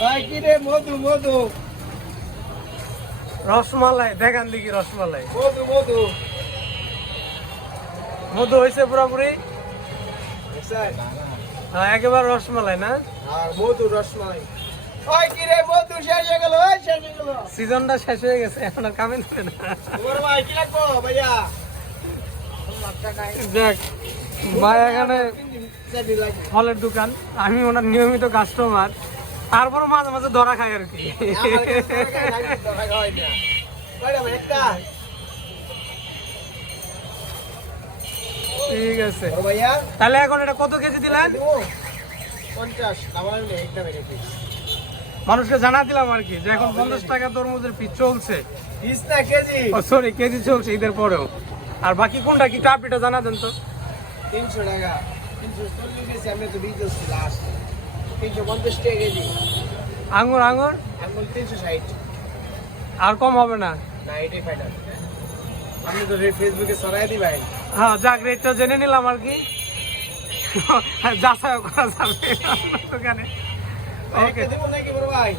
মধু মধু? রসমালাই দেখান দেখি রসমালাই। মধু মধু। মধু হয়েছে পুরোপুরি? হ্যাঁ, একেবারে রসমালাই না? মধু রসমালাই। সিজনটা শেষ হয়ে গেছে এখন আর কামে দেবে না। যাক ভাই এখানে ফলের দোকান আমি ওনার নিয়মিত কাস্টমার তারপর মাঝে মাঝে ধরা খায় আর কি? ঠিক আছে। তাহলে এখন এটা কত কেজি দিলেন? মানুষকে জানা দিলাম আর কি যে এখন পঞ্চাশ টাকা তরমুজের পিস চলছে। Sorry KG. চলছে ঈদের পরেও। আর বাকি কোনটা? কি কাপ এটা জানা দেন তো। তিনশো টাকা। তিনশো চল্লিশ আমি তো লাস্ট তিনশো পঞ্চাশ টাকা কেজি। আঙুর আঙুর আঙুল তিনশো ষাট। আর কম হবে না? না এটাই ফাইনাল আপনি তো ফেসবুকে সরাই ভাই হ্যাঁ যাক রেটটা জেনে নিলাম আর কি। যাচাই করা যাবে। দোকানে। ওকে দেবো নাকি বড় ভাই?